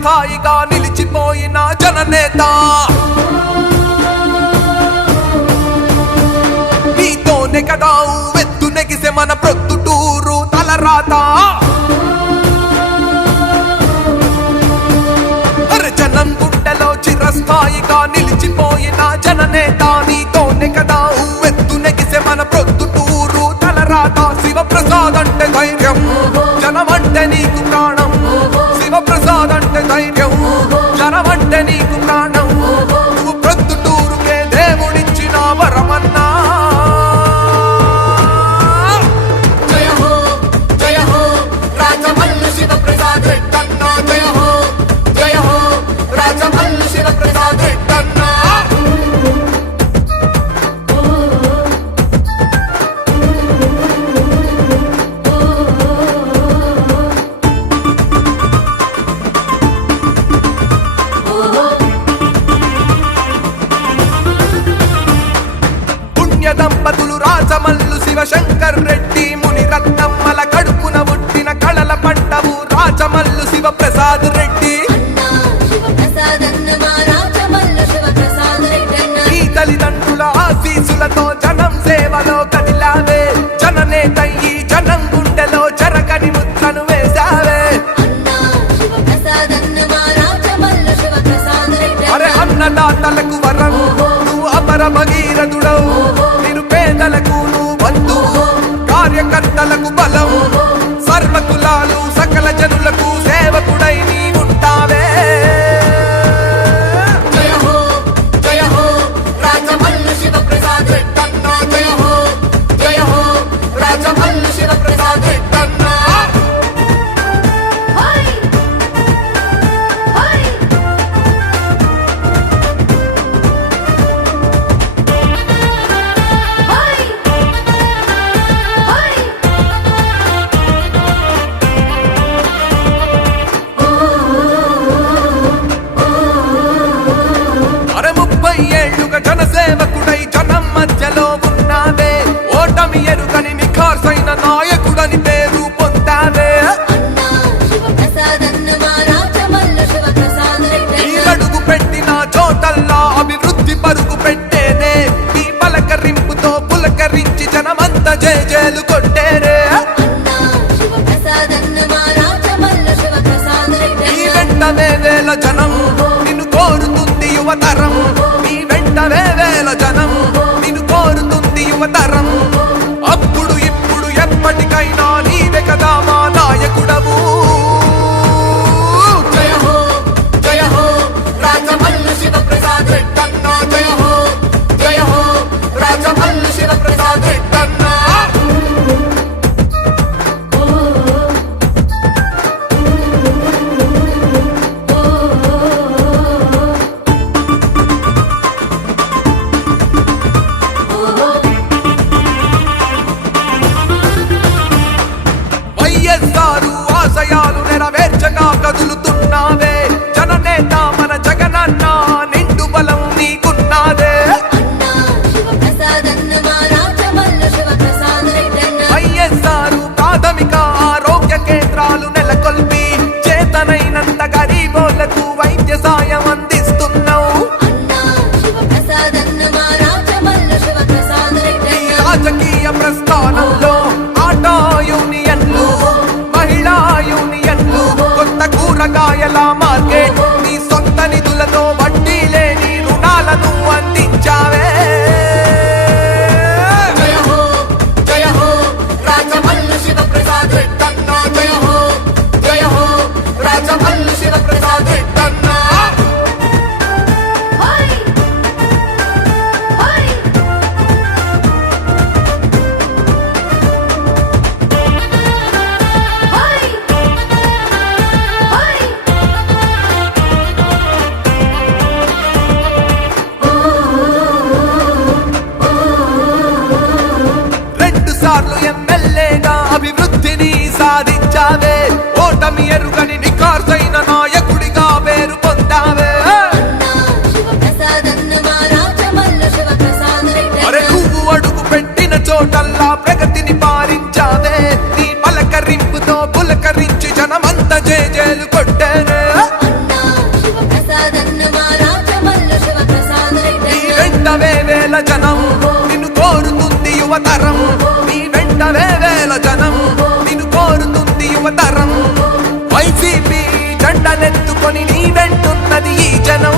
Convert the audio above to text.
చిరస్థాయిగా నిలిచిపోయిన జననేత నీతోనే కదా వెత్తు నెగిసే మన ప్రొద్దుటూరు తలరాత జనం గుండెలో చిరస్థాయిగా నిలిచిపోయిన జననేత నీతోనే కదా వెత్తు నెగిసే మన ప్రొద్దుటూరు తలరాత శివప్రసాద్ అంటే ధైర్యం జనమంటే నీకు ప్రాణం శివప్రసాద్ అంటే ధైర్యం జనమంటే నీకు ప్రాణం నువ్వు ప్రొద్దుటూరుకే దేవుడిచ్చిన వరమన్నా జయ హో రాజమల్లు శివప్రసాద్ రెడ్డన్నా జయ హో రాజమల్లు శివప్రసాద్ రెడ్డన్నా దంపతులు రాజమల్లు శివశంకర్ రెడ్డి ముని రత్నమ్మల కడుపున పుట్టిన కళల పడ్డవు రాజమల్లు శివప్రసాద్ రెడ్డి ఈ తల్లిదండ్రుల ఆశీసులతో జనం సేవలో కదిలావే జననేతయ్యి జనం గుండెలో చెరకని ముద్రను వేశావే అరే అన్నదాతలకు వరం నువ్వు అపర భగీరథుడవు నిరుపేదలకు నువ్వు బంధువు కార్యకర్తలకు బలం సర్వకులాలు సకల జనులకు సేవకుడై నీవుంటావే జయ హో రాజమల్లు శివప్రసాద్ రెడ్డన్నా జయ హో రాజమల్లు శివప్రసాద్ రెడ్డన్నా అరే 30 ఏళ్లుగా జనసేవకుడై జనం మధ్యలో ఉన్నావే ఓటమి ఎరుగని నిఖార్సైన నాయకుడని పేరు పొందావే నీరడుగు పెట్టిన చోటల్లా అభివృద్ధి పరుగు పెట్టేనే ఈ పలకరింపుతో పులకరించి జనమంత జేజేలు కొట్టేరే నీ వెంట వేవేల జనం నిన్ను కోరుతుంది యువతరం నీ వెంట వేవేల జనం నిన్ను కోరుతుంది యువతరం అప్పుడు ఇప్పుడు ఎప్పటికైనా నీవే కదా మా నాయకుడవు జయ హో రాజమల్లు శివప్రసాద్ రెడ్డన్నా జయ హో రాజమల్లు శివప్రసాద్ రెడ్డన్నా వైఎస్ఆర్ ఆశయాలు నెరవేర్చగా కదులుతున్నావే జననేత మన జగనన్న నిండు బలం నీకున్నాదే వైఎస్ఆర్ ప్రాథమిక ఆరోగ్య కేంద్రాలు నెలకొల్పి చేతనైనంత గరీబోళ్లకు వైద్య సాయం అందిస్తున్నావు ఈ రాజకీయ ప్రస్థానంలో ఆటో యూనియన్లు మహిళా యూనియన్లు కొత్త కూరగాయల మార్కెట్ నీ సొంత నిధులతో వడ్డీ లేని రుణాలను అందించావే జయ హో రాజమల్లు శివప్రసాద్ రెడ్డన్నా జయ హో రాజమల్లు శివప్రసాద్ రెడ్డన్నా ఎమ్మెల్యేగా అభివృద్ధిని సాధించావే ఓటమి ఎరుగని నిఖార్సైన నాయకుడిగా పేరు పొందావే అరే నువ్వు అడుగు పెట్టిన చోటల్లా ప్రగతిని పారించావే నీ పలకరింపుతో పులకరించి జనమంత జేజేలు కొట్టారే జనం నిన్ను కోరుతుంది యువతరం నీ వెంట వేవేల జనం నిన్ను కోరుతుంది యువతరం వైసీపీ జెండనెత్తుకొని నీ వెంటున్నది ఈ జనం